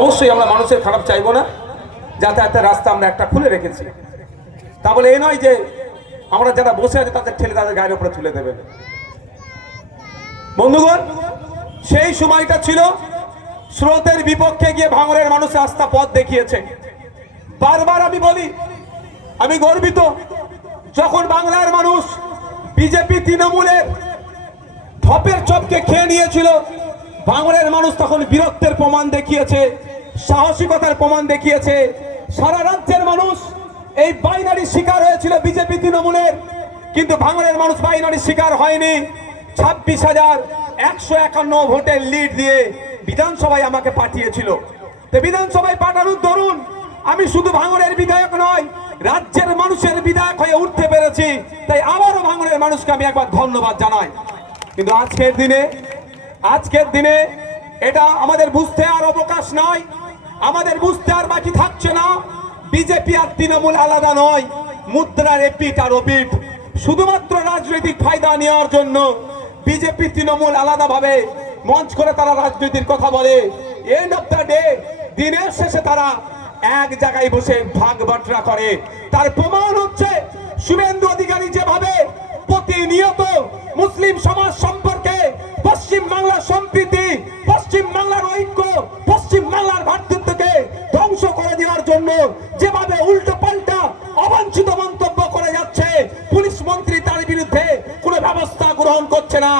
অবশ্যই আমরা মানুষের খারাপ চাইবো না, যাতায়াতের রাস্তা আমরা একটা খুলে রেখেছি। তা বলে এই নয় যে আমরা যারা বসে আছে তাদের ঠেলে তাদের গায়ের উপরে তুলে দেবেন। বন্ধুগণ, সেই সময়টা ছিল স্রোতের বিপক্ষে গিয়ে ভাঙড়ের মানুষ রাস্তা পথ দেখিয়েছে। বারবার আমি বলি, আমি গর্বিত, যখন বাংলার মানুষ বিজেপি তৃণমূলের ধপের চপকে খেয়ে নিয়েছিল, ভাঙড়ের মানুষ তখন বীরত্বের প্রমাণ দেখিয়েছে, সাহসিকতার প্রমাণ দেখিয়েছে। সারা রাজ্যের মানুষ এই বাইনারি শিকার হয়েছিল বিজেপি তৃণমূলের, কিন্তু ভাঙড়ের মানুষ বাইনারি শিকার হয়নি। 26,151 ভোটের লিড দিয়ে বিধানসভায় আমাকে পাঠিয়েছিল। তো বিধানসভায় পাঠানোর দরুন আমি শুধু ভাঙড়ের বিধায়ক নয়, রাজ্যের মানুষের বিধায়ক হয়ে উঠতে পেরেছি। তাই আবারও ভাঙড়ের মানুষকে আমি একবার ধন্যবাদ জানাই। কিন্তু আজকের দিনে এটা আমাদের বুঝতে আর অবকাশ নয়, আমাদের বুঝতে আর বাকি থাকছে না। বিজেপি আর তৃণমূল আলাদা নয়, মুদ্রার এপিঠ আর ওপিঠ। শুধুমাত্র রাজনৈতিক ফায়দা নেওয়ার জন্য বিজেপি তৃণমূল আলাদাভাবে মঞ্চ করে তারা রাজনীতির কথা বলে। এন্ড অফ দ্য ডে, দিনের শেষে তারা এক জায়গায় বসে ভাগ বাটরা করে। তার প্রমাণ হচ্ছে শুভেন্দু অধিকারী যেভাবে প্রতিনিয়ত মুসলিম সমাজ সম্পর্কে, পশ্চিম বাংলার সম্প্রীতি, পশ্চিম বাংলার ঐক্য, পশ্চিম বাংলার ভ্রাতৃত্বকে ধ্বংস করে দেওয়ার জন্য যেভাবে উল্টো পাল্টা অবাঞ্ছিত মন্তব্য করে যাচ্ছে, পুলিশ মন্ত্রী তার বিরুদ্ধে কোনো ব্যবস্থা গ্রহণ করছে না।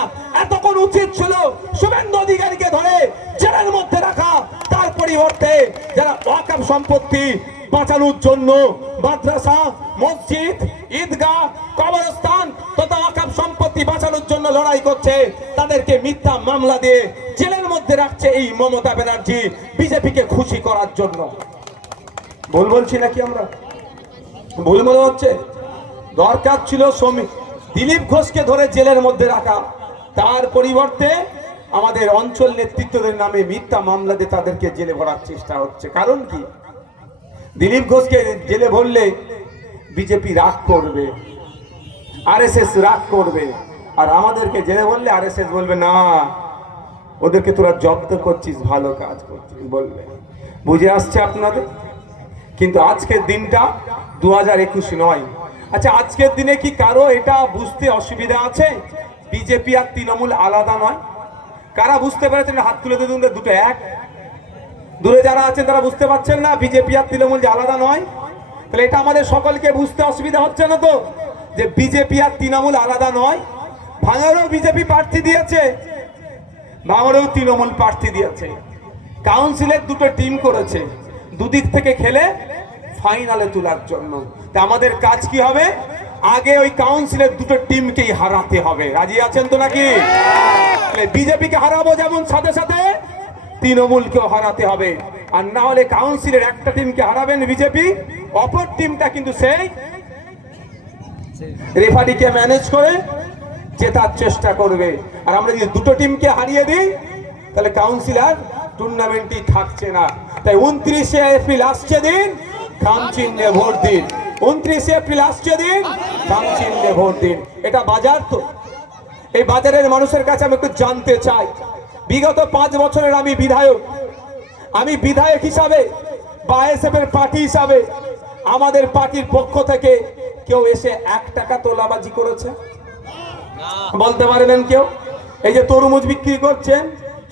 এতক্ষণ উচিত ছিল শুভেন্দু অধিকারীকে ধরে জেলের মধ্যে রাখা, তার পরিবর্তে যারা ওয়াকফ সম্পত্তি বাঁচানোর জন্য মাদ্রাসা, মসজিদ, ঈদগাহ, কবরস্থান তথা ওয়াকফ সম্পত্তি বাঁচানোর জন্য লড়াই করছে, তাদেরকে মিথ্যা মামলা দিয়ে জেলের মধ্যে রাখছে এই মমতা ব্যানার্জি বিজেপিকে খুশি করার জন্য। ভুল বলছি নাকি আমরা? ভুল মনে হচ্ছে? দরকার ছিল দিলীপ ঘোষকে ধরে জেলের মধ্যে রাখা, তার পরিবর্তে আমাদের অঞ্চল নেতৃত্বদের নামে মিথ্যা মামলা দিয়ে তাদেরকে জেলে ভরার চেষ্টা হচ্ছে। কারণ কি? দিলীপ ঘোষকে জেলে ভরলে বিজেপি রাগ করবে, আরএসএস রাগ করবে, আর আমাদেরকে জেলে ভরলে আরএসএস বলবে না, ওদেরকে তোরা জব্দ করছিস, ভালো কাজ করছিস বলবে। বুঝে আসছে আপনাদের? কিন্তু আজকের দিনটা 2021 নয়। আচ্ছা, আজকের দিনে কি কারো এটা বুঝতে অসুবিধা আছে বিজেপি আর তৃণমূল আলাদা নয়? কারা বুঝতে পেরেছেন হাত তুলে দিন, দুটো এক। দূরে যারা আছেন তারা বুঝতে পারছেন না বিজেপি আর তৃণমূল যে আলাদা নয়? তাহলে এটা আমাদের সকলকে বুঝতে অসুবিধা হচ্ছে না তো, যে বিজেপি আর তৃণমূল আলাদা নয়? ভাঙড়েও বিজেপি প্রার্থী দিয়েছে, ভাঙড়েও তৃণমূল প্রার্থী দিয়েছে, কাউন্সিলের দুটো টিম করেছে, দুদিক থেকে খেলে ফাইনালে তোলার জন্য। তা আমাদের কাজ কি হবে? আগে ওই কাউন্সিলের দুটো টিমকেই হারাতে হবে। রাজি আছেন তো নাকি? বিজেপিকে হারাবো, যেমন সাথে সাথে তৃণমূলকেও হারাতে হবে। আর না হলে কাউন্সিলের একটা টিমকে হারাবেন বিজেপি, অপর টিমটা কিন্তু সেই রেফারিকে ম্যানেজ করে জেতার চেষ্টা করবে। আর আমরা যদি দুটো টিমকে হারিয়ে দিই তাহলে কাউন্সিলর টুর্নামেন্টই থাকছে না। তাই 29শে এপ্রিল আসছে দিন, খাম চিহ্নে ভোট দিন। 29শে এপ্রিল আসছে দিন, খাম চিহ্নে ভোট দিন। এটা বাজার তো, এই বাজারের মানুষের কাছে আমি একটু জানতে চাই, বিগত 5 বছরের আমি বিধায়ক হিসাবে বা আইএসএফ এর পার্টি হিসাবে আমাদের পার্টির পক্ষ থেকে কেউ এসে 1 টাকা তোলাবাজি করেছে? বলতে পারবেন কেউ? এই যে তরমুজ বিক্রি করছেন,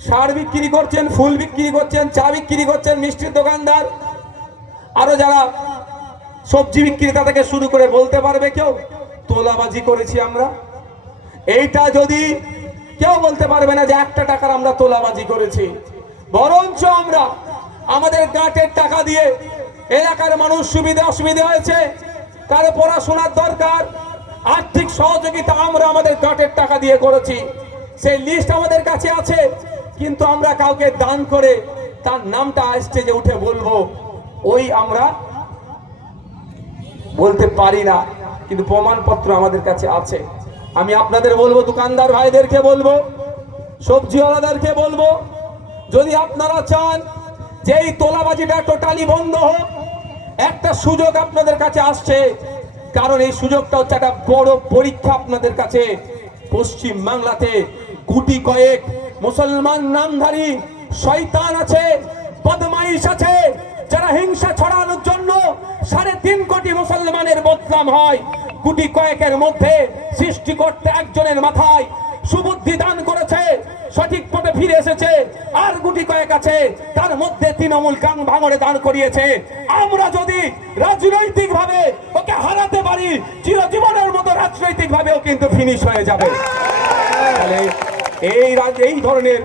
সার বিক্রি করছেন, ফুল বিক্রি করছেন, চা বিক্রি করছেন, মিষ্টির দোকানদার, আরো যারা সবজি বিক্রেতা থেকে শুরু করে, বলতে পারবে কেউ তোলাবাজি করেছি আমরা? এইটা যদি কেউ বলতে পারবে না যে 1 টাকার আমরা তোলাবাজি করেছি। বরঞ্চ আমরা আমাদের গাঁটের টাকা দিয়ে এলাকার মানুষ সুবিধা অসুবিধা হয়েছে, কারো পড়াশোনার দরকার, আর্থিক সহযোগিতা আমরা আমাদের গাঁটের টাকা দিয়ে করেছি, সেই লিস্ট আমাদের কাছে আছে। কিন্তু আমরা কাউকে দান করে তার নামটা স্টেজে উঠে বলবো, ওই আমরা বলতে পারি না, কিন্তু প্রমাণপত্র আমাদের কাছে আছে। আমি আপনাদের বলবো, দোকানদার ভাইদেরকে বলবো, সবজিওয়ালাদেরকে বলবো, যদি আপনারা চান যে এই তোলাবাজিটা টোটালি বন্ধ হোক, একটা সুযোগ আপনাদের কাছে আসছে, কারণ এই সুযোগটা হচ্ছে একটা বড় পরীক্ষা আপনাদের কাছে। পশ্চিম বাংলাতে গুটি কয়েক মুসলমান নামধারী শয়তান আছে, বদমাশ পুলিশ আছে যারা হিংসা ছড়ানোর জন্য 3.5 কোটি মুসলমানের বদনাম হয়, গুটি কয়েকের মধ্যে সৃষ্টিকর্তা একজনের মাথায় সুবুদ্ধি দান করেছে, সঠিক পথে ফিরে এসেছে, আর গুটি কয়েক আছে তার মধ্যে তৃণমূল ভাঙড়ে দান করিয়েছে। আমরা যদি রাজনৈতিক ভাবে ওকে হারাতে পারি, চিরজীবনের মতো রাজনৈতিক ভাবেও কিন্তু ফিনিশ হয়ে যাবে। তাহলে এই ধরনের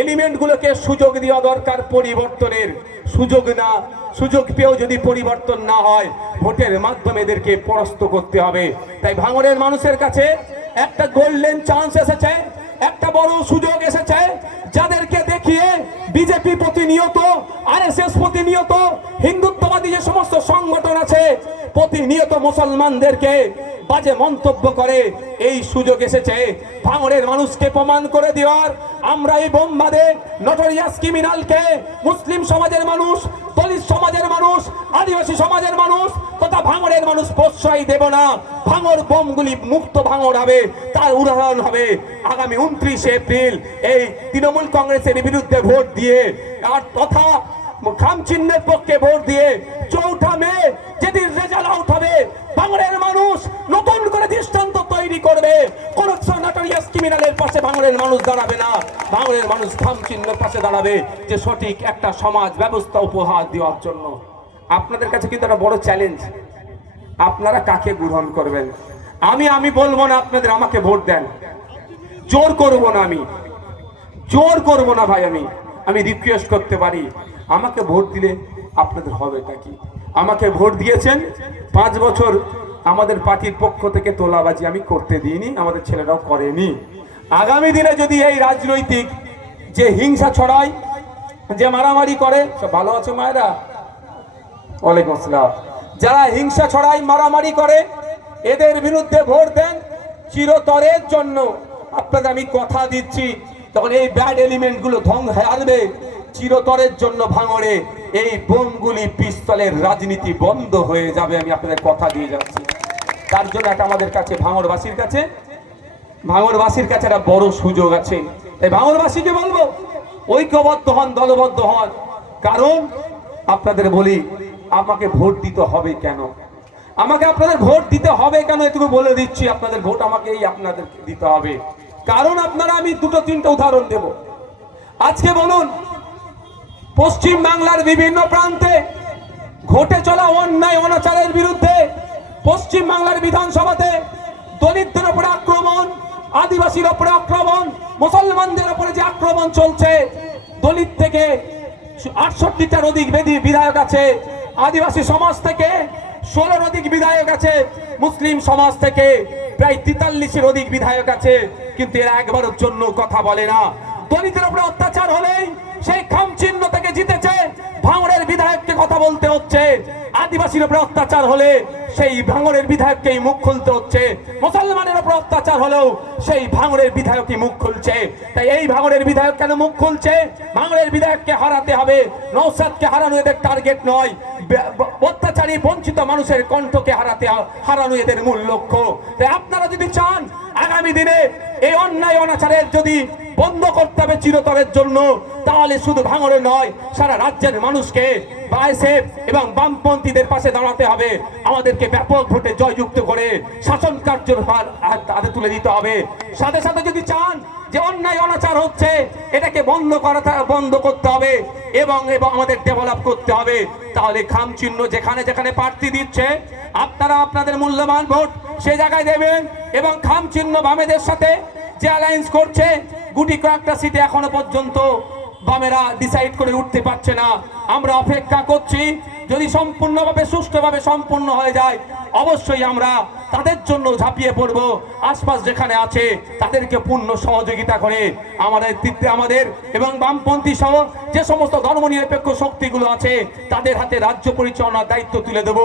এলিমেন্ট গুলোকে সুযোগ দেওয়া দরকার, পরিবর্তনের সুযোগ না, সুযোগ পেয়েও যদি পরিবর্তন না হয় ভোটের মাধ্যমে এদেরকে পরাস্ত করতে হবে। তাই ভাঙড়ের মানুষের কাছে একটা গোল্ডেন চান্স এসেছে, একটা বড় সুযোগ এসেছে, যাদেরকে দেখিয়ে বিজেপি প্রতিনিয়ত, আরএসএস প্রতিনিয়ত, হিন্দুত্ববাদী যে সমস্ত সংগঠন আছে প্রতিনিয়ত মুসলমানদেরকে বাজে মন্তব্য করে। এই সুযোগ এসেছে ভাঙড়ের মানুষকে প্রমাণ করে দেওয়ার। আমরা এই বোমবাদে নটোরিয়াস ক্রিমিনালকে মুসলিম সমাজের মানুষ, দলিত সমাজের মানুষ, আদিবাসী সমাজের মানুষ তথা ভাঙড়ের মানুষ প্রশ্রয় দেব না। ভাঙড় বোমগুলি মুক্ত ভাঙড় হবে, তার উদাহরণ হবে আগামী 29 এপ্রিল এই তৃণমূল কংগ্রেসের বিরুদ্ধে ভোট দিয়ে আর তথা খাম চিহ্নের পক্ষে ভোট দিয়ে 4 মে যেদিন রেজাল্ট আউট হবে ভাঙড়ের মানুষ নতুন করে দৃষ্টান্ত তৈরি করবে। কোন নটোরিয়াস ক্রিমিনালের পাশে ভাঙড়ের মানুষ দাঁড়াবে না, ভাঙড়ের মানুষ খাম চিহ্নের পাশে দাঁড়াবে যে সঠিক একটা সমাজ ব্যবস্থা উপহার দেওয়ার জন্য। আপনাদের কাছে কিন্তু একটা বড় চ্যালেঞ্জ, আপনারা কাকে গ্রহণ করবেন? আমি বলবো না আপনাদের আমাকে ভোট দেন, জোর করব না, আমি জোর করব না ভাই, আমি রিকোয়েস্ট করতে পারি আমাকে ভোট দিলে আপনাদের হবেটা কি? আমাকে ভোট দিয়েছেন 5 বছর, আমাদের পার্টির পক্ষ থেকে তোলাবাজি আমি করতে দিইনি, আমাদের ছেলেরাও করেনি। আগামী দিনে যদি এই রাজনৈতিক যে হিংসা ছড়ায়, যে মারামারি করে, সব ভালো আছে মায়েরা? ওয়ালাইকুম আসসালাম। যারা হিংসা ছড়ায়, মারামারি করে, এদের বিরুদ্ধে ভোট দেন চিরতরের জন্য। আপনাদের আমি কথা দিচ্ছি, তখন এই ব্যাড এলিমেন্ট গুলো ধ্বংস হারবে চিরতরের জন্য। ভাঙড়ে এই বোমগুলি, পিস্তলের রাজনীতি বন্ধ হয়ে যাবে, আমি আপনাদের কথা দিয়ে যাচ্ছি। তার জন্য একটা আমাদের কাছে ভাঙড়বাসীর কাছে একটা বড় সুযোগ আছে। তাই ভাঙড়বাসীকে বলবো ঐক্যবদ্ধ হন, দলবদ্ধ হন। কারণ আপনাদের বলি, আমাকে ভোট দিতে হবে কেন, আমাকে আপনাদের ভোট দিতে হবে কেন এটুকু বলে দিচ্ছি। আপনাদের ভোট আমাকেই আপনাদের দিতে হবে। কারণ আপনারা, আমি 2-3টা উদাহরণ দেব। আজকে বলুন, পশ্চিম বাংলার বিভিন্ন প্রান্তে ঘটে চলা অন্যায় অনাচারের বিরুদ্ধে পশ্চিম বাংলার বিধানসভাতে দলিতদের উপরে আক্রমণ, আদিবাসীর উপরে আক্রমণ, মুসলমানদের উপরে যে আক্রমণ চলছে, দলিত থেকে 68টার অধিক বিধায়ক আছে, আদিবাসী সমাজ থেকে 16 অধিক বিধায়ক আছে, মুসলিম সমাজ থেকে প্রায় 43-এর অধিক বিধায়ক আছে, কিন্তু এরা একবারের জন্য কথা বলে না। দলিতের উপরে অত্যাচার হলেই সেই খাম চিহ্ন থেকে জিতেছে, ভাঙড়ের বিধায়ককে কথা বলতে হচ্ছে। আদিবাসীর উপরে অত্যাচার হলে সেই ভাঙড়ের বিধায়ককেই মুখ খুলতে হচ্ছে। মুসলমানের উপর অত্যাচার হলেও সেই ভাঙড়ের বিধায়কই মুখ খুলছে। তাই এই ভাঙড়ের বিধায়ক কেন মুখ খুলছে? ভাঙড়ের বিধায়ককে হারাতে হবে। নওশাদকে হারানো এদের টার্গেট নয়, অত্যাচারী বঞ্চিত মানুষের কণ্ঠকে হারানো এদের মূল লক্ষ্য। তাই আপনারা যদি চান আগামী দিনে এই অন্যায় অনাচারের যদি বন্ধ করতে হবে চিরতরের জন্য, তাহলে শুধু ভাঙড়ে নয়, সারা রাজ্যের মানুষকে আইএসএফ এবং বামপন্থীদের পাশে দাঁড়াতে হবে। আমাদেরকে ব্যাপক ভোটে জয়যুক্ত করে শাসন কার্যের ভার হাতে তুলে দিতে হবে। সাথে সাথে যদি চান যে অন্যায় অনাচার হচ্ছে, এটাকে বন্ধ করতে হবে এবং আমাদের ডেভেলপ করতে হবে, তাহলে খাম চিহ্ন যেখানে যেখানে প্রার্থী দিচ্ছে, আপনারা আপনাদের মূল্যবান ভোট সেই জায়গায় দেবেন। এবং খাম চিহ্ন বামেদের সাথে যে অ্যালায়েন্স করছে, গুটি কয়েকটা সিটে এখনো পর্যন্ত বামেরা ডিসাইড করে উঠতে পারছে না। আমরা অপেক্ষা করছি, যদি সম্পূর্ণভাবে সুষ্ঠুভাবে সম্পূর্ণ হয়ে যায় অবশ্যই আমরা তাদের জন্য ঝাঁপিয়ে পড়ব। আশপাশ যেখানে আছে তাদেরকে পূর্ণ সহযোগিতা করে আমাদের এবং বামপন্থী সহ যে সমস্ত ধর্মনিরপেক্ষ শক্তিগুলো আছে তাদের হাতে রাজ্য পরিচালনার দায়িত্ব তুলে দেব।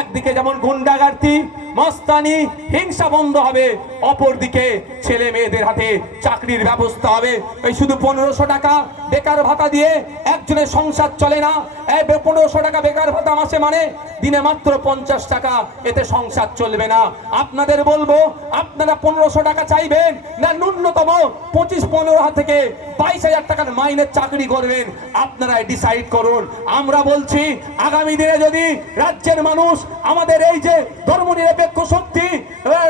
একদিকে যেমন গুন্ডাগার্দি, মস্তানি, হিংসা বন্ধ হবে, অপরদিকে ছেলে মেয়েদের হাতে চাকরির ব্যবস্থা হবে। এই শুধু 1500 টাকা বেকার ভাতা দিয়ে একজনের সংসার চলে না। 1500 টাকা বেকার ভাতা মাসে মানে দিনে মাত্র 50 টাকা, এতে সংসার চলবে না। আপনাদের বলবো, আপনারা 1500 টাকা চাইবেন না ন্যূনতম 25-15 থেকে 22,000 টাকার মাইনের চাকরি করবেন, আপনারা ডিসাইড করুন। আমরা বলছি আগামী দিনে যদি রাজ্যের মানুষ আমাদের এই যে ধর্মনিরপেক্ষ শক্তি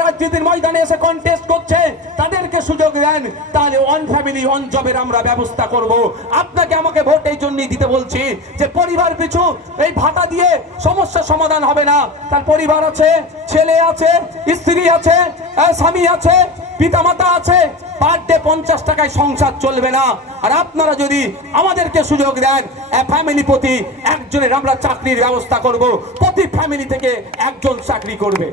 রাজনীতির ময়দানে এসে কন্টেস্ট করছে তাদেরকে সুযোগ দেন, তাহলে অন ফ্যামিলি অন জবের আমরা ব্যবস্থা করব। আপনাকে আমাকে ভোট এই জন্যই দিতে বলছি যে পরিবার পিছু এই ভাতা দিয়ে সমস্যার সমাধান হবে না। তার পরিবার আছে, ছেলে আছে, স্ত্রী আছে, স্বামী আছে, পিতামাতা আছে, পার ডে 50 টাকায় সংসার চলবে না। আর আপনারা যদি আমাদেরকে সুযোগ দেন, ফ্যামিলি প্রতি একজনের আমরা চাকরির ব্যবস্থা করব, প্রতি ফ্যামিলি থেকে একজন চাকরি করবে।